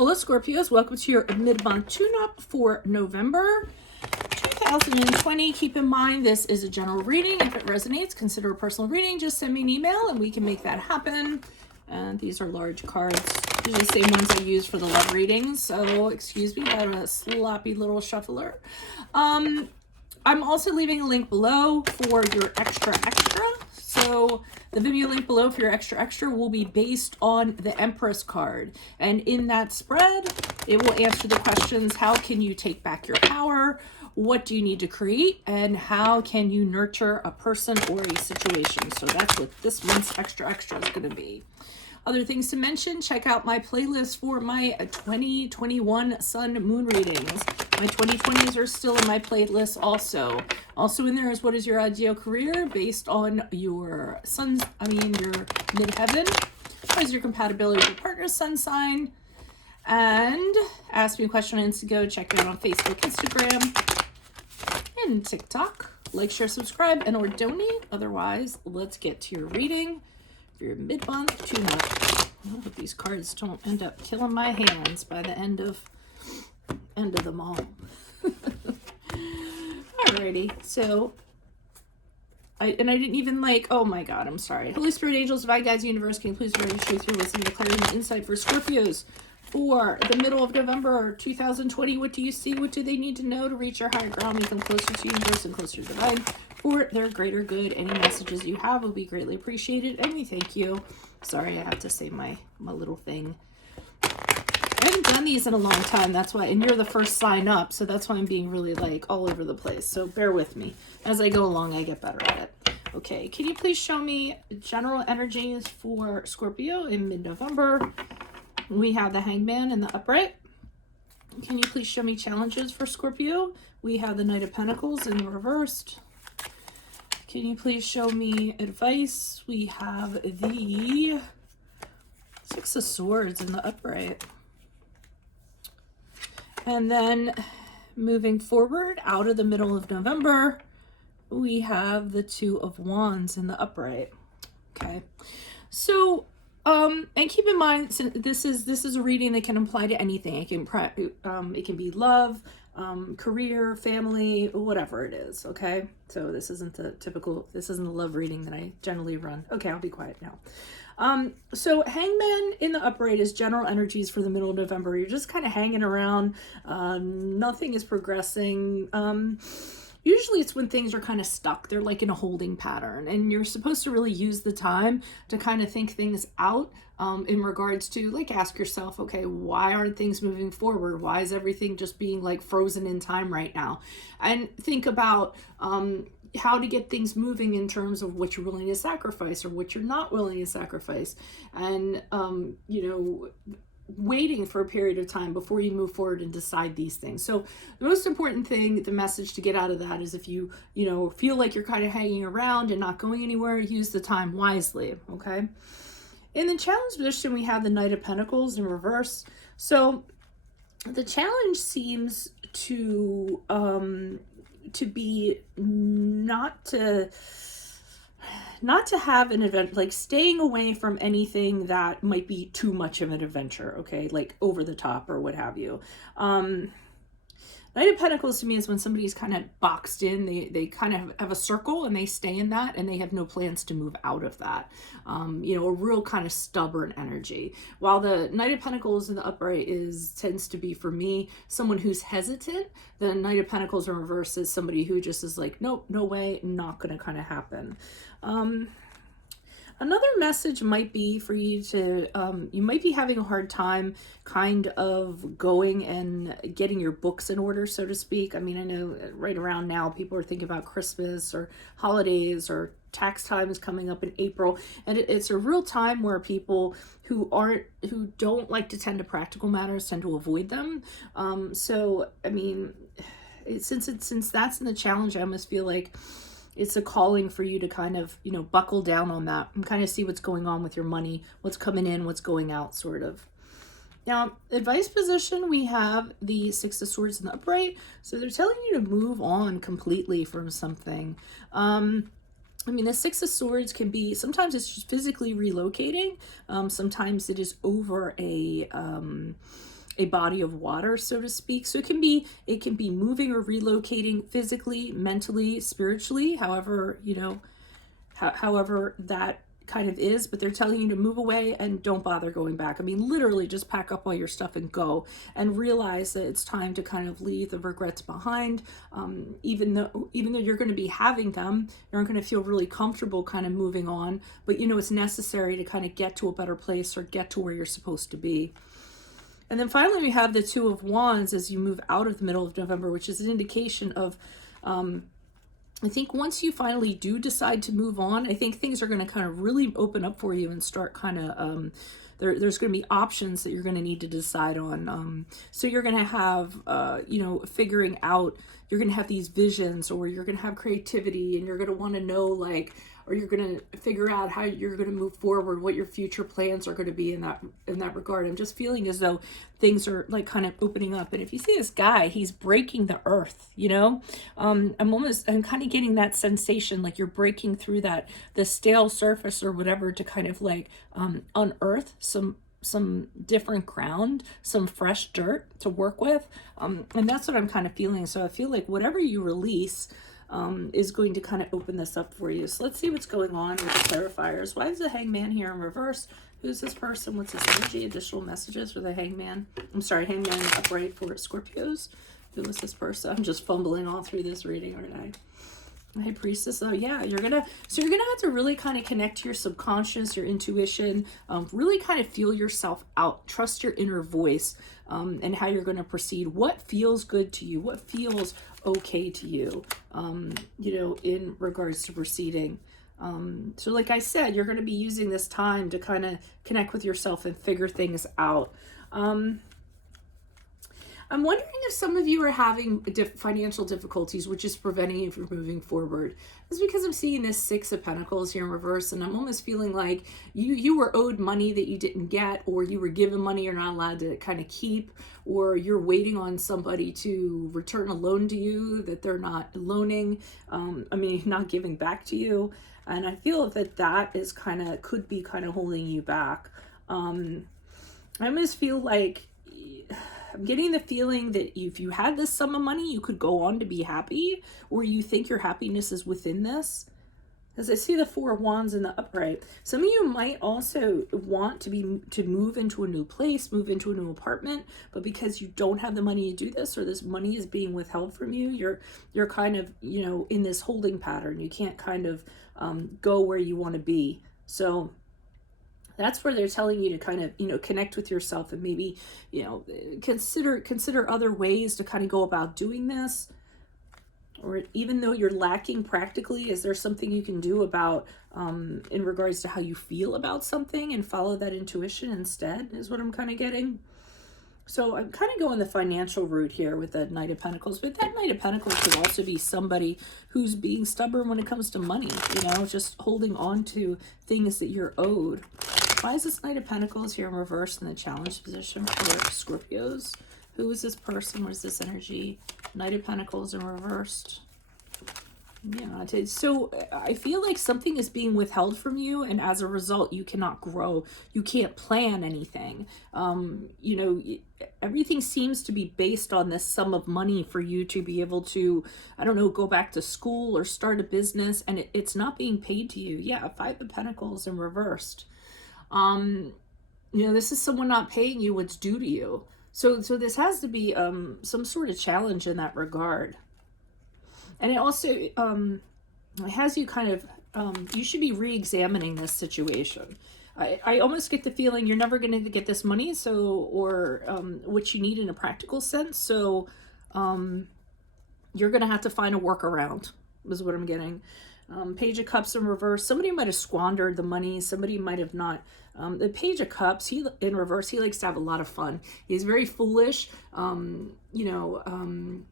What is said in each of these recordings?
Hola Scorpios, welcome to your mid-month tune-up for November 2020. Keep in mind this is a general reading. If it resonates, consider a personal reading. Just send me an email and we can make that happen. And these are large cards. These are the same ones I use for the love readings. So excuse me, I'm a sloppy little shuffler. I'm also leaving a link below for your extra. So the Vimeo link below for your extra will be based on the Empress card. And in that spread, it will answer the questions, how can you take back your power? What do you need to create? And how can you nurture a person or a situation? So that's what this month's extra is going to be. Other things to mention, check out my playlist for my 2021 Sun Moon readings. My 2020s are still in my playlist also. Also in there is what is your ideal career based on your your midheaven. What is your compatibility with your partner's sun sign? And ask me a question on Instagram. Check me out on Facebook, Instagram, and TikTok. Like, share, subscribe, and or donate. Otherwise, let's get to your reading for your mid-month tune-up. I hope these cards don't end up killing my hands by the end of them all. Alrighty, so I didn't even oh my god, I'm sorry. Holy Spirit, angels, divine guides, universe, can you please very truth through wisdom, clarity, and insight for Scorpios for the middle of November 2020. What do you see? What do they need to know to reach your higher ground, make them closer to universe and closer to divine for their greater good? Any messages you have will be greatly appreciated, and we thank you. Sorry, I have to say my little thing. I haven't done these in a long time, that's why, and you're the first sign up, so that's why I'm being really all over the place. So bear with me. As I go along, I get better at it. Okay, can you please show me general energies for Scorpio in mid-November? We have the Hangman in the upright. Can you please show me challenges for Scorpio? We have the Knight of Pentacles in the reversed. Can you please show me advice? We have the Six of Swords in the upright. And then moving forward out of the middle of November, we have the Two of Wands in the upright. Okay. So, and keep in mind, since this is a reading that can apply to anything. It can be love, career, family, whatever it is. Okay. So this isn't the love reading that I generally run. Okay. I'll be quiet now. So Hangman in the upright is general energies for the middle of November. You're just kind of hanging around. Nothing is progressing. Usually it's when things are kind of stuck. They're like in a holding pattern, and you're supposed to really use the time to kind of think things out, in regards to ask yourself, okay, why aren't things moving forward? Why is everything just being frozen in time right now? And think about, how to get things moving in terms of what you're willing to sacrifice or what you're not willing to sacrifice. And, waiting for a period of time before you move forward and decide these things. So the most important thing, the message to get out of that is if you feel like you're kind of hanging around and not going anywhere, use the time wisely. Okay. In the challenge position, we have the Knight of Pentacles in reverse. So the challenge seems to be not to have an event, staying away from anything that might be too much of an adventure, okay, over the top or what have you. Knight of Pentacles to me is when somebody's kind of boxed in, they kind of have a circle and they stay in that and they have no plans to move out of that. A real kind of stubborn energy. While the Knight of Pentacles in the upright tends to be, for me, someone who's hesitant. The Knight of Pentacles in reverse is somebody who just is nope, no way, not going to kind of happen. Another message might be for you to, you might be having a hard time kind of going and getting your books in order, so to speak. I mean, I know right around now people are thinking about Christmas or holidays or tax time is coming up in April. And it's a real time where people who don't like to tend to practical matters tend to avoid them. So, I mean, since that's in the challenge, I almost feel like it's a calling for you to kind of, buckle down on that and kind of see what's going on with your money, what's coming in, what's going out, sort of. Now, advice position, we have the Six of Swords in the upright. So they're telling you to move on completely from something. The Six of Swords can be, sometimes it's just physically relocating. Sometimes it is over a a body of water, so to speak. So it can be moving or relocating physically, mentally, spiritually, however, however that kind of is, but they're telling you to move away and don't bother going back. I mean, literally just pack up all your stuff and go, and realize that it's time to kind of leave the regrets behind. Even though you're going to be having them, you're going to feel really comfortable kind of moving on, but it's necessary to kind of get to a better place or get to where you're supposed to be. And then finally we have the Two of Wands as you move out of the middle of November, which is an indication of I think once you finally do decide to move on, I think things are going to kind of really open up for you and start kind of, there's going to be options that you're going to need to decide on. So you're going to have, figuring out, you're going to have these visions, or you're going to have creativity, and you're going to want to know, like, or you're going to figure out how you're going to move forward, what your future plans are going to be in that regard. I'm just feeling as though things are like kind of opening up. And if you see this guy, he's breaking the earth, I'm kind of getting that sensation, like you're breaking through the stale surface or whatever, to kind of like unearth some different ground, some fresh dirt to work with. And that's what I'm kind of feeling. So I feel like whatever you release is going to kind of open this up for you. So let's see what's going on with the clarifiers. Why is the Hangman here in reverse? Who's this person? What's this energy? Additional messages for the Hangman. I'm sorry, Hangman upright for Scorpios. Who is this person? I'm just fumbling all through this reading, aren't I? High Priestess. Oh yeah, you're gonna have to really kind of connect to your subconscious, your intuition, really kind of feel yourself out, trust your inner voice, and how you're going to proceed. What feels good to you? What feels okay to you? In regards to proceeding. So like I said, you're going to be using this time to kind of connect with yourself and figure things out. I'm wondering if some of you are having financial difficulties, which is preventing you from moving forward. It's because I'm seeing this Six of Pentacles here in reverse, and I'm almost feeling like you were owed money that you didn't get, or you were given money you're not allowed to kind of keep, or you're waiting on somebody to return a loan to you that they're not loaning, not giving back to you. And I feel that is could be kind of holding you back. I almost feel like I'm getting the feeling that if you had this sum of money, you could go on to be happy, or you think your happiness is within this. As I see the Four of Wands in the upright, some of you might also want to move into a new place, move into a new apartment, but because you don't have the money to do this, or this money is being withheld from you, you're kind of, in this holding pattern. You can't kind of go where you want to be. So that's where they're telling you to kind of, connect with yourself and maybe, consider other ways to kind of go about doing this. Or even though you're lacking practically, is there something you can do about, in regards to how you feel about something, and follow that intuition instead, is what I'm kind of getting. So I'm kind of going the financial route here with the Knight of Pentacles, but that Knight of Pentacles could also be somebody who's being stubborn when it comes to money, just holding on to things that you're owed. Why is this Knight of Pentacles here in reverse in the challenge position for Scorpios? Who is this person? What is this energy? Knight of Pentacles in reversed. Yeah, so I feel like something is being withheld from you, and as a result, you cannot grow. You can't plan anything. Everything seems to be based on this sum of money for you to be able to, go back to school or start a business, and it's not being paid to you. Yeah, Five of Pentacles in reversed. This is someone not paying you what's due to you. So this has to be some sort of challenge in that regard. And it also has you kind of, you should be re-examining this situation. I almost get the feeling you're never going to get this money, or what you need in a practical sense. So you're going to have to find a workaround, is what I'm getting. Page of Cups in reverse. Somebody might have squandered the money. Somebody might have not. The Page of Cups, in reverse, he likes to have a lot of fun. He's very foolish.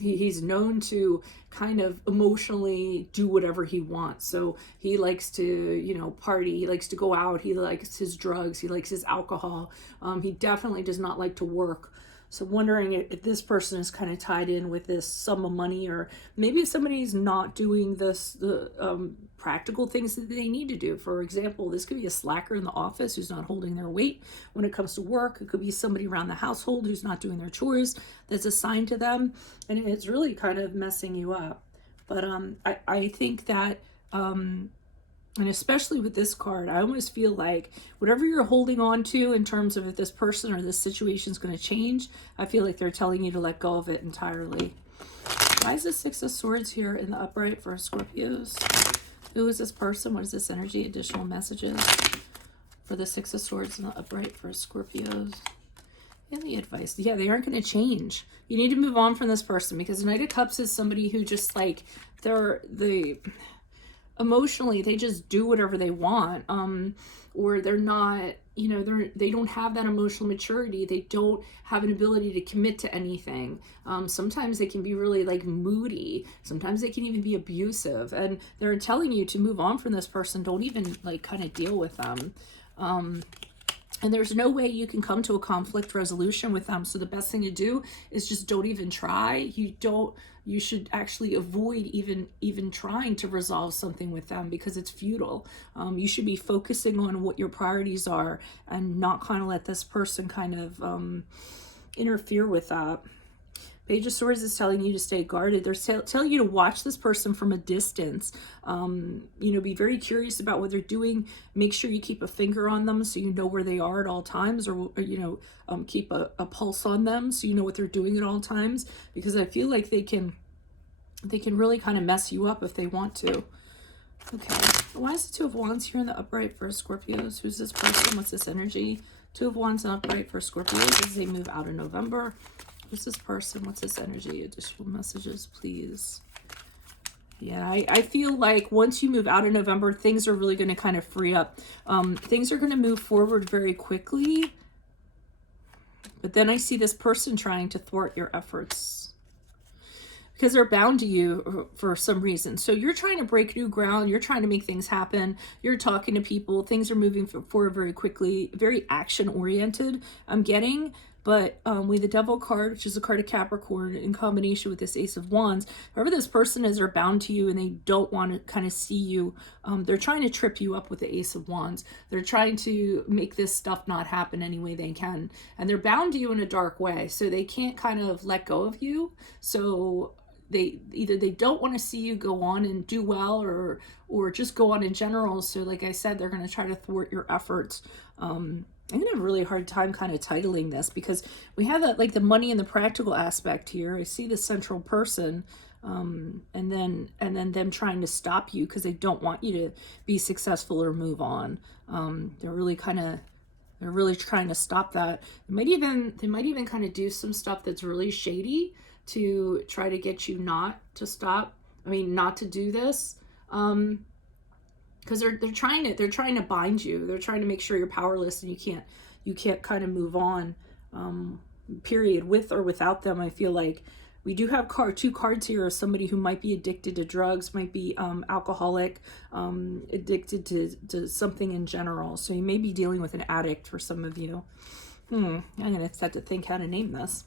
He's known to kind of emotionally do whatever he wants. So he likes to, party. He likes to go out. He likes his drugs. He likes his alcohol. He definitely does not like to work. So wondering if this person is kind of tied in with this sum of money, or maybe if somebody's not doing the practical things that they need to do. For example, this could be a slacker in the office who's not holding their weight when it comes to work. It could be somebody around the household who's not doing their chores that's assigned to them, and it's really kind of messing you up. But I think that and especially with this card, I almost feel like whatever you're holding on to in terms of if this person or this situation is going to change, I feel like they're telling you to let go of it entirely. Why is the Six of Swords here in the upright for Scorpios? Who is this person? What is this energy? Additional messages for the Six of Swords in the upright for Scorpios. And the advice. Yeah, they aren't going to change. You need to move on from this person, because the Knight of Cups is somebody who just like, emotionally, they just do whatever they want, or they're not, you know, they don't have that emotional maturity. They don't have an ability to commit to anything. Sometimes they can be really like moody. Sometimes they can even be abusive, and they're telling you to move on from this person. Don't even like kind of deal with them. And there's no way you can come to a conflict resolution with them. So the best thing to do is just don't even try. You should actually avoid even trying to resolve something with them, because it's futile. You should be focusing on what your priorities are and not kind of let this person kind of interfere with that. Page of Swords is telling you to stay guarded. They're telling you to watch this person from a distance. You know, be very curious about what they're doing. Make sure you keep a finger on them so you know where they are at all times, or you know, keep a pulse on them so you know what they're doing at all times, because I feel like they can really kind of mess you up if they want to. Okay, why is the Two of Wands here in the upright for Scorpios? Who's this person? What's this energy? Two of Wands in upright for Scorpios as they move out of November. Who's this person? What's this energy? Additional messages, please. Yeah, I feel like once you move out of November, things are really going to kind of free up. Things are going to move forward very quickly. But then I see this person trying to thwart your efforts, because they're bound to you for some reason. So you're trying to break new ground. You're trying to make things happen. You're talking to people. Things are moving forward very quickly, very action oriented, I'm getting. But with the Devil card, which is a card of Capricorn, in combination with this Ace of Wands, whoever this person is, are bound to you, and they don't want to kind of see you. They're trying to trip you up with the Ace of Wands. They're trying to make this stuff not happen any way they can. And they're bound to you in a dark way, so they can't kind of let go of you. So they don't want to see you go on and do well, or just go on in general. So like I said, they're going to try to thwart your efforts. I'm gonna have a really hard time kind of titling this, because we have that, like, the money and the practical aspect here. I see the central person, and then them trying to stop you because they don't want you to be successful or move on. They're really trying to stop that. They might even kind of do some stuff that's really shady to try to get you not to stop. I mean, not to do this. Because they're trying to bind you. They're trying to make sure you're powerless and you can't kind of move on. Period. With or without them, I feel like we do have two cards here of somebody who might be addicted to drugs, might be alcoholic, addicted to something in general. So you may be dealing with an addict for some of you. I'm gonna have to think how to name this.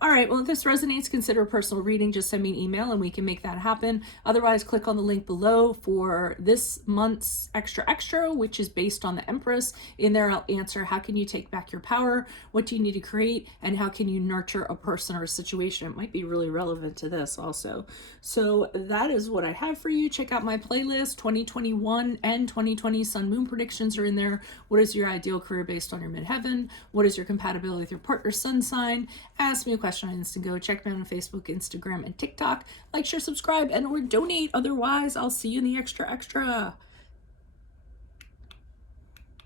All right, well, if this resonates, consider a personal reading. Just send me an email and we can make that happen. Otherwise, click on the link below for this month's extra, which is based on the Empress. In there, I'll answer, how can you take back your power? What do you need to create? And how can you nurture a person or a situation? It might be really relevant to this also. So that is what I have for you. Check out my playlist. 2021 and 2020 Sun Moon predictions are in there. What is your ideal career based on your midheaven? What is your compatibility with your partner's sun sign? Ask me a question on Instant Go. Check me out on Facebook, Instagram, and TikTok. Like, share, subscribe, and or donate. Otherwise, I'll see you in the extra.